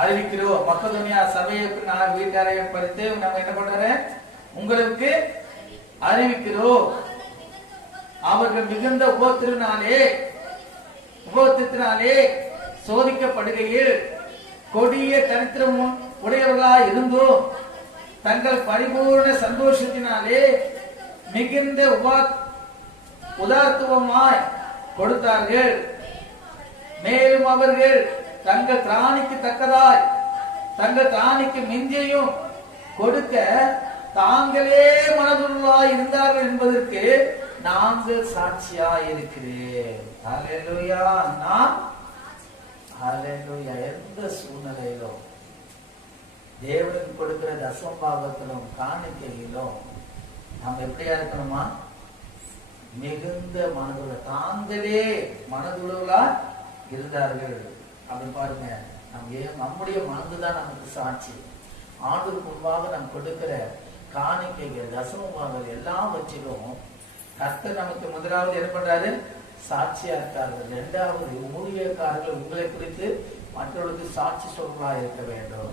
அறிவிக்கிறோம். மக்கதோனியா சபையை வீட்டாரை பறித்து நம்ம என்ன பண்ற உங்களுக்கு அறிவிக்கிறோம். அவர்கள் மிகுந்த உபத்திரத்தினாலே சோதிக்கப்படுகையில் கொடிய தரித்திரம் உடையவர்களாய் இருந்தும் தங்கள் பரிபூர்ண சந்தோஷத்தினாலே மிகுந்த உதார்த்துவமாய் கொடுத்தார்கள். மேலும் அவர்கள் தங்கள் திராணிக்கு தக்கதாய் தங்கள் திராணிக்கு மிஞ்சியும் கொடுக்க தாங்களே மனதுள்ளாய் இருந்தார்கள் என்பதற்கு நாங்கள் சாட்சியாய் இருக்கிறேன். ஹல்லேலூயா. நாம் ஹல்லேலூயா. எந்த சூழ்நிலையிலும் தேவனுக்கு கொடுக்கிற தசமபாகத்திலும் காணிக்கையிலும் நாம் எப்படியா இருக்கணுமா? மிகுந்த மனதுள்ள தாங்களே மனதுள்ளவர்களா இருந்தார்கள். அப்படி பாருங்க, நம்முடைய மனதுதான் நமக்கு சாட்சி. ஆண்டுக்கு முன்பாக நாம் கொடுக்கிற காணிக்கைகள் தசமபாகங்கள் எல்லாவற்றிலும் கர்த்தர் நமக்கு முதலாவது என்ன பண்றாரு? சாட்சியா இருக்கார்கள். இரண்டாவது ஊழியக்காரர்கள் உங்களை குறித்து மற்றவர்களுக்கு சாட்சி சொல்வா இருக்க வேண்டும்.